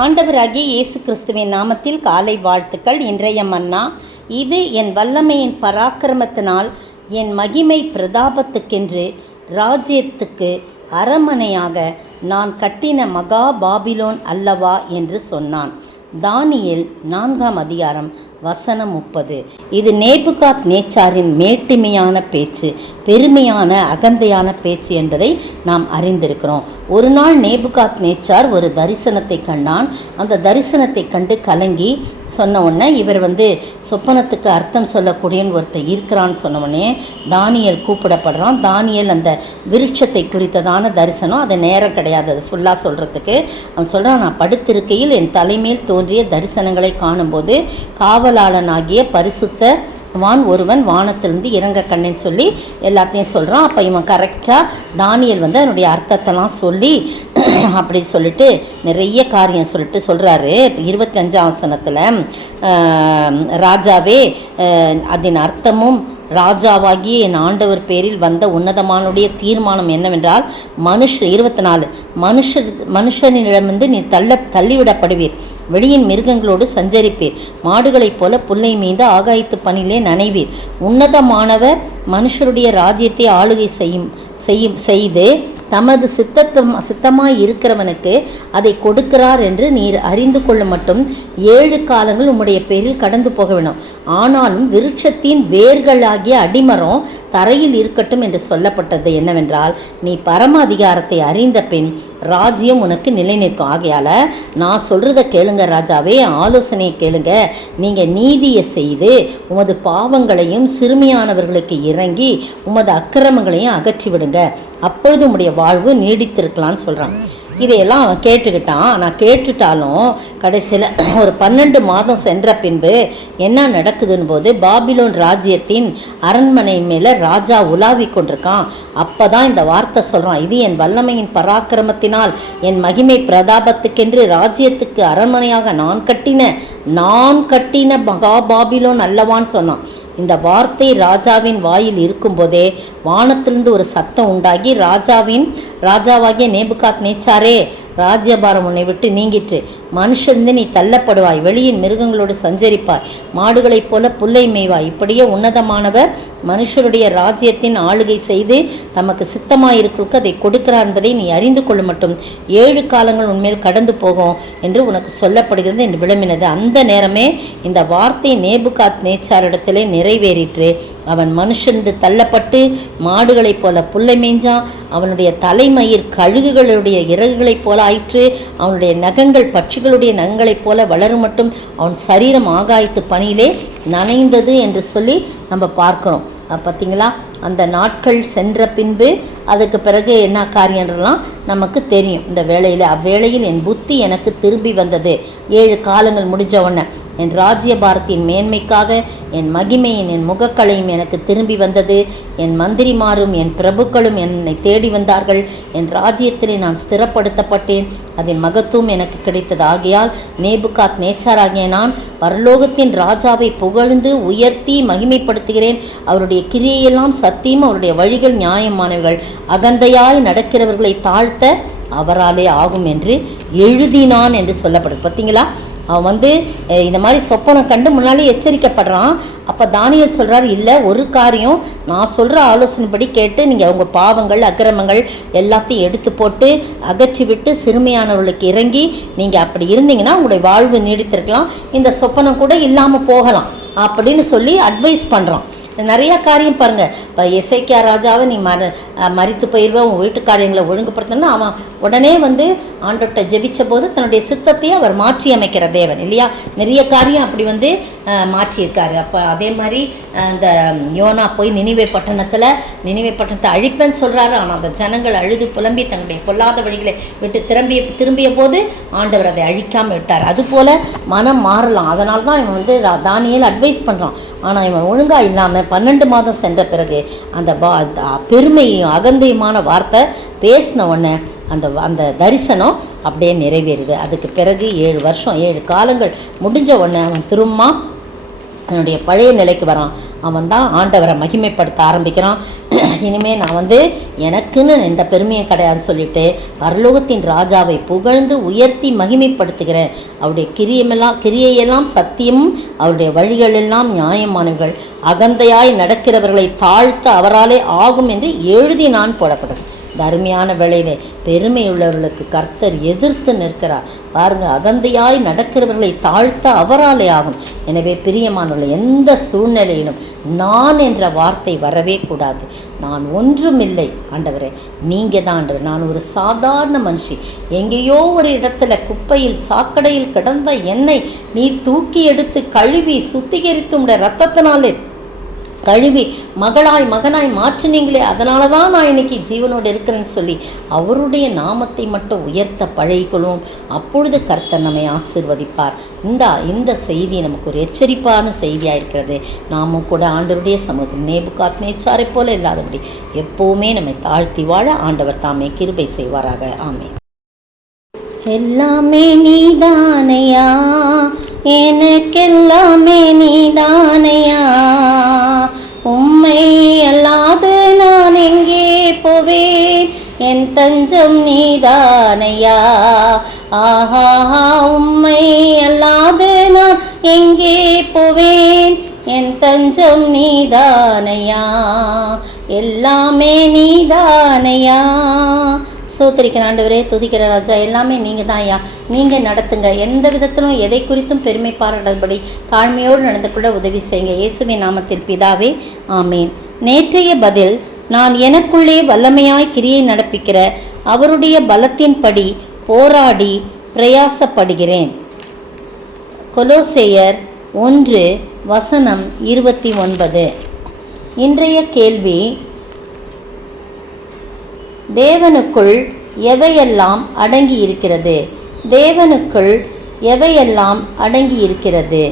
ஆண்டவராகிய இயேசு கிறிஸ்துவின் நாமத்தில் காலை வாழ்த்துக்கள். இன்றைய மன்னா, இது என் வல்லமையின் பராக்கிரமத்தினால் என் மகிமை பிரதாபத்துக்கென்று ராஜ்யத்துக்கு அரமனையாக நான் கட்டின மகா பாபிலோன் அல்லவா என்று சொன்னான். தானியேல் 4ஆம் அதிகாரம் வசனம் 30. இது நேபுகாத் நேச்சாரின் மேட்டிமையான பேச்சு, பெருமையான அகந்தையான பேச்சு என்பதை நாம் அறிந்திருக்கிறோம். ஒரு நாள் நேபுகாத் நேச்சார் ஒரு தரிசனத்தை கண்டான். அந்த தரிசனத்தை கண்டு கலங்கி சொன்ன உடனே இவர் சொப்பனத்துக்கு அர்த்தம் சொல்லக்கூடிய ஒருத்தர் இருக்கிறான்னு சொன்ன உடனே தானியேல் கூப்பிடப்படுறான். தானியேல் அந்த விருட்சத்தை குறித்ததான தரிசனம், அது நேரம் கிடையாது அது ஃபுல்லாக சொல்கிறதுக்கு. அவன் சொல்கிறான், நான் படுத்திருக்கையில் என் தலைமையில் தோன்றிய தரிசனங்களை காணும்போது காவலாளனாகிய பரிசுத்தவான் ஒருவன் வானத்திலிருந்து இறங்க கண்ணேன்னு சொல்லி எல்லாத்தையும் சொல்கிறான். அப்போ இவன் கரெக்டாக தானியேல் அதனுடைய அர்த்தத்தெல்லாம் சொல்லி அப்படி சொல்லிட்டு நிறைய காரியம் சொல்கிறாரு. 25ஆம் வசனத்தில், ராஜாவே, அதன் அர்த்தமும் ராஜாவாகிய என் ஆண்டவர் பேரில் வந்த உன்னதமானுடைய தீர்மானம் என்னவென்றால், 24 மனுஷனிடமிருந்து நீ தள்ளிவிடப்படுவீர், வெளியின் மிருகங்களோடு சஞ்சரிப்பீர், மாடுகளைப் போல புல்லை மீது ஆகாயத்து பனிலே நனைவீர். உன்னதமானவர் மனுஷருடைய ராஜ்யத்தை ஆளுகை செய்து தமது சித்தமாய் இருக்கிறவனுக்கு அதை கொடுக்கிறார் என்று நீர் அறிந்து கொள்ள மட்டும் 7 காலங்கள் உம்முடைய பேரில் கடந்து போக வேண்டும். ஆனாலும் விருட்சத்தின் வேர்களாகிய அடிமரம் தரையில் இருக்கட்டும் என்று சொல்லப்பட்டது என்னவென்றால், நீ பரம அதிகாரத்தை அறிந்த பின் ராஜ்யம் உனக்கு நிலை நிற்கும். ஆகையால் நான் சொல்கிறத கேளுங்க ராஜாவே, ஆலோசனையை கேளுங்க. நீங்கள் நீதியை செய்து உமது பாவங்களையும் சிறுமியானவர்களுக்கு இறங்கி உமது அக்கிரமங்களையும் அகற்றிவிடுங்க, அப்பொழுது உம்முடைய வாழ்வு நீடித்திருக்கலான்னு சொல்கிறான். இதையெல்லாம் அவன் கேட்டுக்கிட்டான். நான் கேட்டுட்டாலும் கடைசியில் ஒரு 12 மாதம் சென்ற பின்பு என்ன நடக்குதுன்னு போது, பாபிலோன் ராஜ்யத்தின் அரண்மனை மேலே ராஜா உலாவி கொண்டிருக்கான். அப்போ தான் இந்த வார்த்தை சொல்கிறான், இது என் வல்லமையின் பராக்கிரமத்தினால் என் மகிமை பிரதாபத்துக்கென்று ராஜ்யத்துக்கு அரண்மனையாக நான் கட்டின மகா பாபிலோன் அல்லவான்னு சொன்னான். இந்த வார்த்தை ராஜாவின் வாயில் இருக்கும்போதே வானத்திலிருந்து ஒரு சத்தம் உண்டாகி, ராஜாவாகிய நேபுகாத் நேச்சாரே, ராஜ்யபாரம் உன்னை விட்டு நீங்கிற்று, மனுஷந்து நீ தள்ளப்படுவாய், வெளியின் மிருகங்களோடு சஞ்சரிப்பாய், மாடுகளைப் போல புல்லை மேய்வாய். இப்படியே உன்னதமானவர் மனுஷருடைய ராஜ்யத்தின் ஆளுகை செய்து தமக்கு சித்தமாயிருக்க அதை கொடுக்கிறார் என்பதை நீ அறிந்து கொள்ள மட்டும் 7 காலங்கள் உன்மேல் கடந்து போகும் என்று உனக்கு சொல்லப்படுகிறது என்று விளம்பினது. அந்த நேரமே இந்த வார்த்தை நேபுகாத் நேச்சாரிடத்திலே நிறைவேறிற்று. அவன் மனுஷந்து தள்ளப்பட்டு மாடுகளைப் போல புல்லை மேய்ஞ்சான். அவனுடைய தலைமயிர் கழுகுகளுடைய இறகுகளைப் போல ஆயிற்று. அவனுடைய நகங்கள் பட்சிகளுடைய நகங்களைப் போல வளரும் மட்டும் அவன் சரீரம் ஆகாயத்து பனியிலே நனைந்தது என்று சொல்லி நம்ம பார்க்கிறோம். பார்த்தீங்களா, அந்த நாட்கள் சென்ற பின்பு அதுக்கு பிறகு என்ன காரியம்ன்றலாம் நமக்கு தெரியும். இந்த அவ்வேளையில் என் புத்தி எனக்கு திரும்பி வந்தது. 7 காலங்கள் முடிஞ்ச உடனே என் ராஜ்யபாரத்தின் மேன்மைக்காக என் மகிமையின் என் முகக்களையும் எனக்கு திரும்பி வந்தது. என் மந்திரிமாரும் என் பிரபுக்களும் என்னை தேடி வந்தார்கள். என் ராஜ்யத்திலே நான் ஸ்திரப்படுத்தப்பட்டேன். அதன் மகத்துவம் எனக்கு கிடைத்தது. ஆகையால் நேபுகாத் நேச்சாராகிய நான் பரலோகத்தின் ராஜாவை புகழ்ந்து உயர்த்தி மகிமைப்படுத்துகிறேன். அவருடைய கிரியையெல்லாம் சத்தியம், அவருடைய வழிகள் நியாயமானவர்கள், அகந்தையாய் நடக்கிறவர்களை தாழ்த்த அவராலே ஆகும் என்று எழுதினான் என்று சொல்லப்படுது. பார்த்தீங்களா, அவன் இந்த மாதிரி சொப்பனம் கண்டு முன்னாலே எச்சரிக்கப்படுறான். அப்போ தானியேல் சொல்கிறார், இல்லை, ஒரு காரியம் நான் சொல்கிற ஆலோசனைப்படி கேட்டு நீங்கள் உங்கள் பாவங்கள் அக்கிரமங்கள் எல்லாத்தையும் எடுத்து போட்டு அகற்றி விட்டு சிறுமையானவர்களுக்கு இறங்கி நீங்கள் அப்படி இருந்தீங்கன்னா உங்களுடைய வாழ்வு நீடித்திருக்கலாம், இந்த சொப்பனம் கூட இல்லாமல் போகலாம் அப்படின்னு சொல்லி அட்வைஸ் பண்ணுறான். நிறையா காரியம் பாருங்கள். இப்போ எசேக்கியா ராஜாவை நீ மரித்து போயிடுவா, உங்கள் வீட்டு காரியங்களை ஒழுங்குபடுத்தணும்னா அவன் உடனே ஆண்டவர்கிட்ட ஜெபிச்ச போது தன்னுடைய சித்தத்தையும் அவர் மாற்றி அமைக்கிற தேவன் இல்லையா. நிறைய காரியம் அப்படி மாற்றியிருக்காரு. அப்போ அதே மாதிரி இந்த யோனா போய் நினிவே பட்டணத்தை அழிப்பேன்னு சொல்கிறாரு. ஆனால் அந்த ஜனங்கள் அழுது புலம்பி தன்னுடைய பொல்லாத வழிகளை விட்டு திரும்பிய போது ஆண்டவர் அதை அழிக்காமல் விட்டார். அதுபோல் மனம் மாறலாம். அதனால தான் இவன் தானியேல் அட்வைஸ் பண்ணுறான். ஆனால் இவன் ஒழுங்காக இல்லாமல் 12 மாதம் சென்ற பிறகு அந்த பெருமையும் அகந்தையுமான வார்த்தை பேசின உடனே அந்த தரிசனம் அப்படியே நிறைவேறுது. அதுக்கு பிறகு 7 வருஷம் 7 காலங்கள் முடிஞ்ச உடனே அவன் திரும்ப அவனுடைய பழைய நிலைக்கு வரான். அவன் தான் ஆண்டவரை மகிமைப்படுத்த ஆரம்பிக்கிறான். இனிமேல் நான் எனக்குன்னு எந்த பெருமையும் கிடையாதுன்னு சொல்லிட்டு பரலோகத்தின் ராஜாவை புகழ்ந்து உயர்த்தி மகிமைப்படுத்துகிறேன். அவருடைய கிரியையெல்லாம் சத்தியமும் அவருடைய வழிகளெல்லாம் நியாயமானவர்கள், அகந்தையாய் நடக்கிறவர்களை தாழ்த்த அவராலே ஆகும் என்று எழுதி நான் போடப்பட்டது. இந்த அருமையான வேளையிலே பெருமை உள்ளவர்களுக்கு கர்த்தர் எதிர்த்து நிற்கிறார். பாருங்க, அகந்தையாய் நடக்கிறவர்களை தாழ்த்த அவராலே ஆகும். எனவே பிரியமானவர்கள், எந்த சூழ்நிலையிலும் நான் என்ற வார்த்தை வரவே கூடாது. நான் ஒன்றுமில்லை ஆண்டவரே, நீங்கள் தான் ஆண்டவர். நான் ஒரு சாதாரண மனுஷி. எங்கேயோ ஒரு இடத்துல குப்பையில் சாக்கடையில் கிடந்த என்னை நீ தூக்கி எடுத்து கழுவி சுத்திகரித்து உடைய ரத்தத்தினாலே கழுவி மகனாய் மாற்றினீங்களே, அதனால தான் நான் இன்னைக்கு ஜீவனோடு இருக்கிறேன்னு சொல்லி அவருடைய நாமத்தை மட்டும் உயர்த்த பழகிக்கொள்வோம். அப்பொழுது கர்த்தர் நம்மை ஆசீர்வதிப்பார். இந்த செய்தி நமக்கு ஒரு எச்சரிப்பான செய்தியாக இருக்கிறது. நாமும் கூட ஆண்டவருடைய சமூகத்தில் நேபுகாத்நேச்சாரை போல இல்லாதபடி எப்போவுமே நம்மை தாழ்த்தி வாழ ஆண்டவர் தாமே கிருபை செய்வாராக. ஆமென். எல்லாமே நீதானையா, எனக்கெல்லாமே நீதானையா, உம்மை அல்லாது நான் எங்கே போவேன், என் தஞ்சம் நீதானையா. ஆஹா, உம்மை அல்லாது நான் எங்கே போவேன், என் தஞ்சம் நீதானையா, எல்லாமே நீதானையா. சோத்திரிக்கிற ஆண்டவரே, துதிக்கிற ராஜா, எல்லாமே நீங்கள் தான் ஐயா. நீங்கள் நடத்துங்க. எந்த விதத்திலும் எதை குறித்தும் பெருமை பாராட்டபடி தாழ்மையோடு நடந்து கொள்ள உதவி செய்யுங்க. இயேசுவின் நாமத்தில் பிதாவே, ஆமீன். நேற்றைய பதில், நான் எனக்குள்ளே வல்லமையாய் கிரியை நடப்பிக்கிற அவருடைய பலத்தின்படி போராடி பிரயாசப்படுகிறேன். கொலோசேயர் 1:29. இன்றைய கேள்வி, தேவனுக்குள் எவையெல்லாம் அடங்கி இருக்கிறது? தேவனுக்குள் எவையெல்லாம் அடங்கி இருக்கிறது?